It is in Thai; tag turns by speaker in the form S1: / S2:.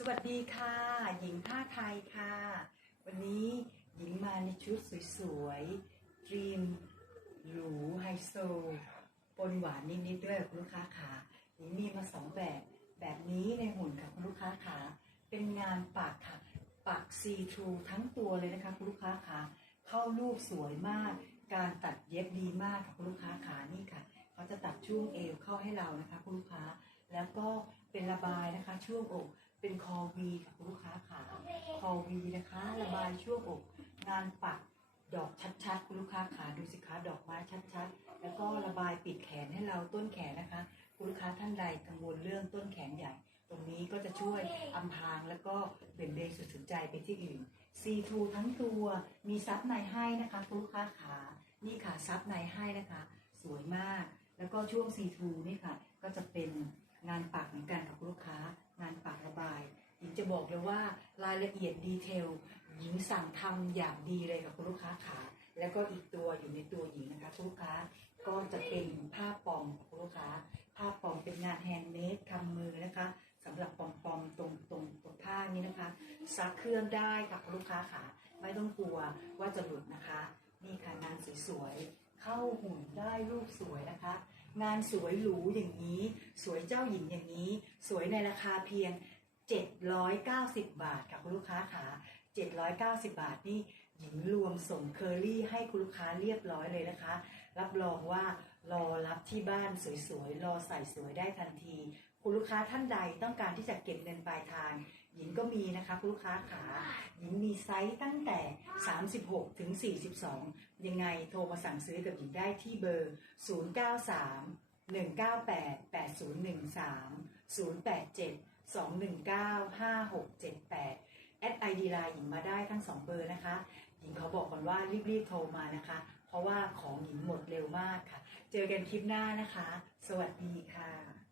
S1: สวัสดีค่ะ หญิงผ้าไทยค่ะ วันนี้หญิงมาในชุดสวยๆดรีมหรูไฮโซปนหวานนิดๆด้วยคุณลูกค้าขาหญิงมีมาสองแบบ แบบนี้ในหุ่นค่ะคุณลูกค้าขาเป็นงานปักค่ะปักซีทรูทั้งตัวเลยนะคะคุณลูกค้าขาเข้ารูปสวยมาก การตัดเย็บดีมากค่ะคุณลูกค้าขานี่ค่ะเขาจะตัดช่วงเอวเข้าให้เรานะคะคุณลูกค้า แล้วก็เป็นระบายนะคะช่วงอก เป็นคอวีค่ะคุณลูกค้าขาคอวีนะคะ ระบายช่วงอกงานปักดอกชัดๆ คุณลูกค้าขาดูสิคะดอกไม้ชัดๆ แล้วก็ระบายปิดแขนให้เราต้นแขนนะคะ คุณลูกค้าท่านใดกังวลเรื่องต้นแขนใหญ่ ตรงนี้ก็จะช่วยอำพรางแล้วก็เบ่งเบนสุดสนใจไปที่อื่นซีทูทั้งตัวมีซับในให้นะคะคุณลูกค้าขานี่ค่ะซับในให้นะคะ สวยมาก แล้วก็ช่วงซีทูนี่ค่ะ จะบอกเลยว่ารายละเอียดดีเทลหญิงสั่งทำอย่างดีเลยกับคุณลูกค้าขาแล้วก็อีกตัวอยู่ในตัวหญิงนะคะคุณลูกค้าก็จะเป็นผ้าปอมของคุณลูกค้าผ้าปอมเป็นงานแฮนด์เมดทำมือนะคะสำหรับปอมปอมตรงตรงตรงผ้านี้นะคะซักเครื่องได้ค่ะคุณลูกค้าขาไม่ต้องกลัวว่าจะหลุดนะคะนี่ค่ะงานสวยๆเข้าหุ่นได้รูปสวยนะคะงานสวยหรูอย่างนี้ สวยเจ้าหญิงอย่างนี้ สวยในราคาเพียง 790 บาทค่ะคุณลูกค้าขา790 บาทนี่หญิงรวมส่งเคอรี่ให้คุณลูกค้าเรียบร้อยเลยนะคะ รับรองว่ารอรับที่บ้านสวยๆ รอใส่สวยได้ทันที คุณลูกค้าท่านใดต้องการที่จะเก็บเงินปลายทาง หญิงก็มีนะคะคุณลูกค้าขาหญิงมีไซส์ตั้งแต่ 36 ถึง 42 ยังไงโทรมาสั่งซื้อกับหญิงได้ที่เบอร์ 093 198 8013 087 219 5678 แอดไอดีไลน์หญิงมาได้ทั้งสองเบอร์นะคะ หญิงเขาบอกก่อนว่ารีบๆโทรมานะคะ เพราะว่าของหญิงหมดเร็วมากค่ะ เจอกันคลิปหน้านะคะ สวัสดีค่ะ